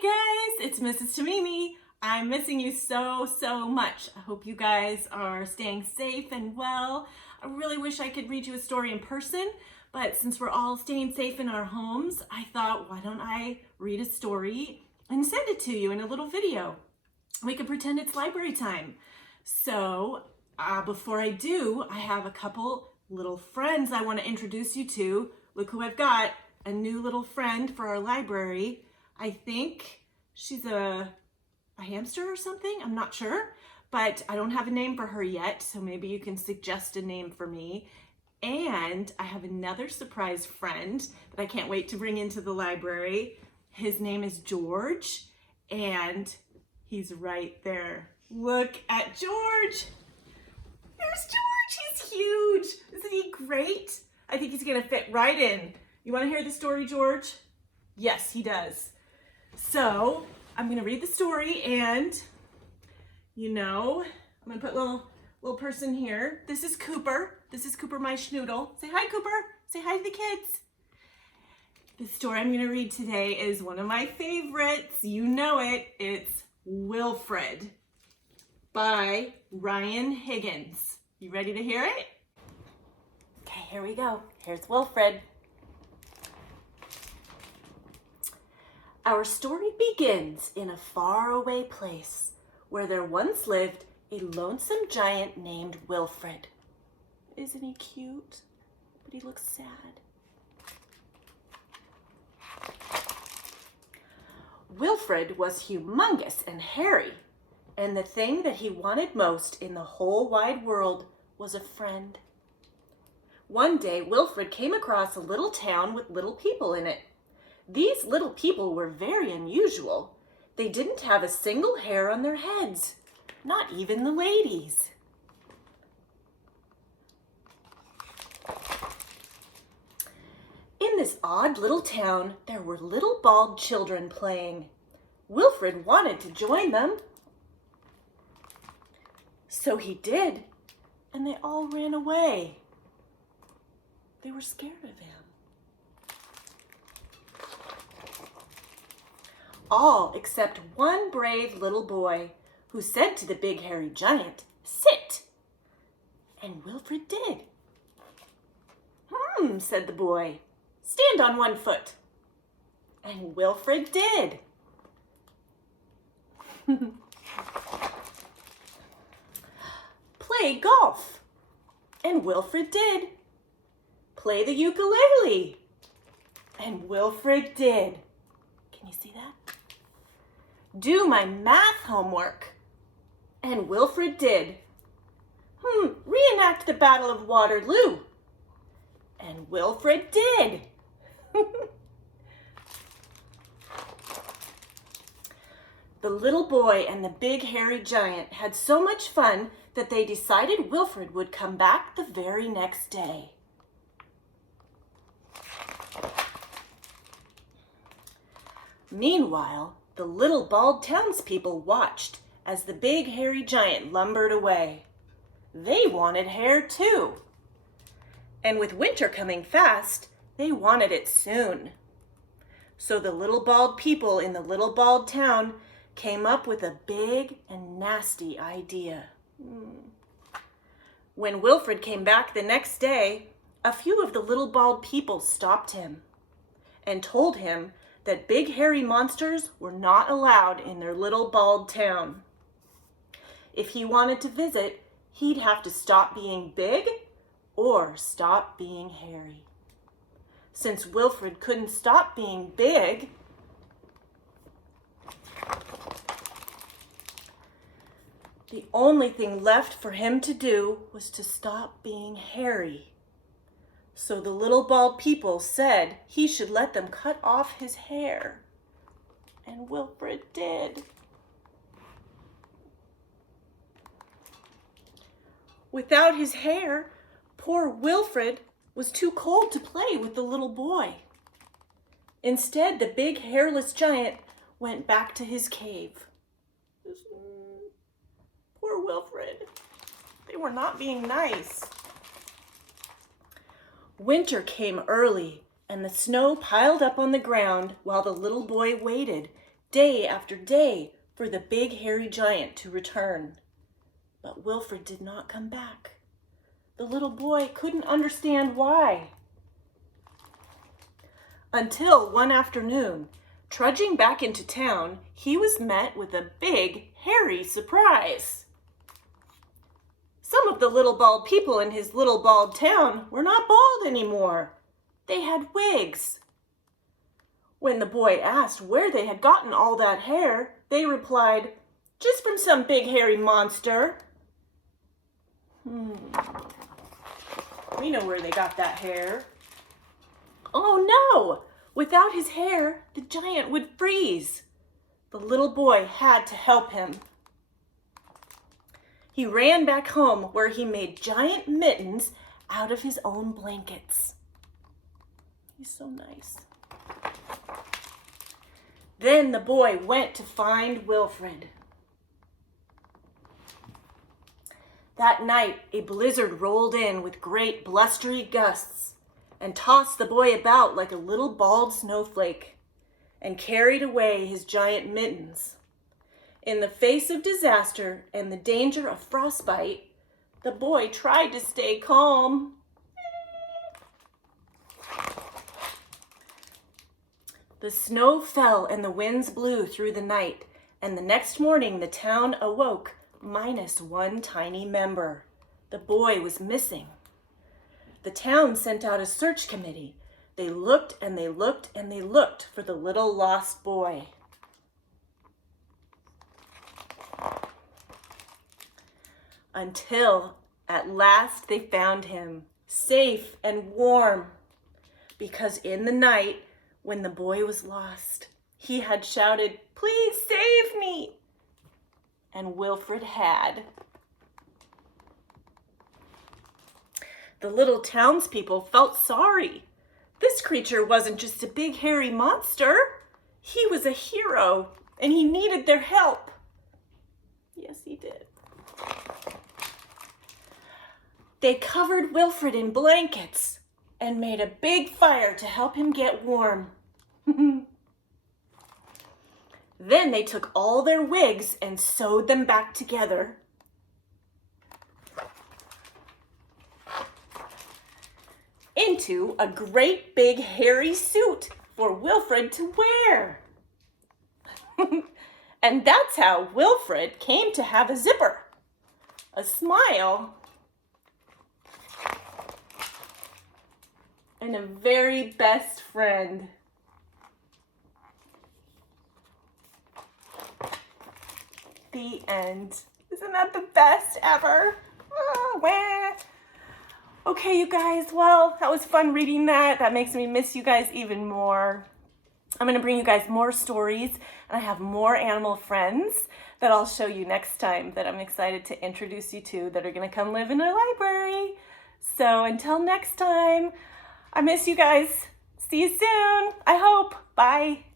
Hey guys, it's Mrs. Tamimi. I'm missing you so much. I hope you guys are staying safe and well. I really wish I could read you a story in person, but since we're all staying safe in our homes, I thought, why don't I read a story and send it to you in a little video? We can pretend it's library time. So before I do, I have a couple little friends I want to introduce you to. Look who I've got, a new little friend for our library. I think she's a hamster or something, I'm not sure, but I don't have a name for her yet, so maybe you can suggest a name for me. And I have another surprise friend that I can't wait to bring into the library. His name is George, and he's right there. Look at George. There's George, he's huge. Isn't he great? I think he's gonna fit right in. You wanna hear the story, George? Yes, he does. So I'm gonna read the story, and I'm gonna put little person here. This is Cooper. This is Cooper, my schnoodle. Say hi, Cooper. Say hi to the kids. The story I'm gonna read today is one of my favorites. You know it. It's Wilfred by Ryan Higgins. You ready to hear it? Okay, here we go. Here's Wilfred. Our story begins in a faraway place where there once lived a lonesome giant named Wilfred. Isn't he cute? But he looks sad. Wilfred was humongous and hairy, and the thing that he wanted most in the whole wide world was a friend. One day, Wilfred came across a little town with little people in it. These little people were very unusual. They didn't have a single hair on their heads, not even the ladies. In this odd little town, there were little bald children playing. Wilfred wanted to join them. So he did, and they all ran away. They were scared of him. All except one brave little boy who said to the big hairy giant, "Sit!" And Wilfred did. Said the boy. "Stand on one foot." And Wilfred did. Play golf. And Wilfred did. Play the ukulele. And Wilfred did. Can you see that? Do my math homework. And Wilfred did. Reenact the Battle of Waterloo. And Wilfred did. The little boy and the big hairy giant had so much fun that they decided Wilfred would come back the very next day. Meanwhile, the little bald townspeople watched as the big hairy giant lumbered away. They wanted hair too. And with winter coming fast, they wanted it soon. So the little bald people in the little bald town came up with a big and nasty idea. When Wilfred came back the next day, a few of the little bald people stopped him and told him that big hairy monsters were not allowed in their little bald town. If he wanted to visit, he'd have to stop being big or stop being hairy. Since Wilfred couldn't stop being big, the only thing left for him to do was to stop being hairy. So the little bald people said he should let them cut off his hair. And Wilfred did. Without his hair, poor Wilfred was too cold to play with the little boy. Instead, the big hairless giant went back to his cave. Poor Wilfred. They were not being nice. Winter came early, and the snow piled up on the ground while the little boy waited day after day for the big hairy giant to return. But Wilfred did not come back. The little boy couldn't understand why. Until one afternoon, trudging back into town, he was met with a big, hairy surprise. Some of the little bald people in his little bald town were not bald anymore. They had wigs. When the boy asked where they had gotten all that hair, they replied, "Just from some big hairy monster." We know where they got that hair. Oh no! Without his hair, the giant would freeze. The little boy had to help him. He ran back home where he made giant mittens out of his own blankets. He's so nice. Then the boy went to find Wilfred. That night, a blizzard rolled in with great blustery gusts and tossed the boy about like a little bald snowflake and carried away his giant mittens. In the face of disaster and the danger of frostbite, the boy tried to stay calm. The snow fell and the winds blew through the night, and the next morning the town awoke minus one tiny member. The boy was missing. The town sent out a search committee. They looked and they looked and they looked for the little lost boy. Until at last they found him, safe and warm, because in the night, when the boy was lost, he had shouted, "Please save me!" And Wilfred had. The little townspeople felt sorry. This creature wasn't just a big hairy monster. He was a hero, and he needed their help. Yes, he did. They covered Wilfred in blankets and made a big fire to help him get warm. Then they took all their wigs and sewed them back together. Into a great big hairy suit for Wilfred to wear. And that's how Wilfred came to have a zipper, a smile, and a very best friend. The end. Isn't that the best ever? Oh, wah. Okay, you guys, well, that was fun reading that. That makes me miss you guys even more. I'm going to bring you guys more stories, and I have more animal friends that I'll show you next time that I'm excited to introduce you to that are going to come live in our library. So until next time, I miss you guys. See you soon, I hope. Bye.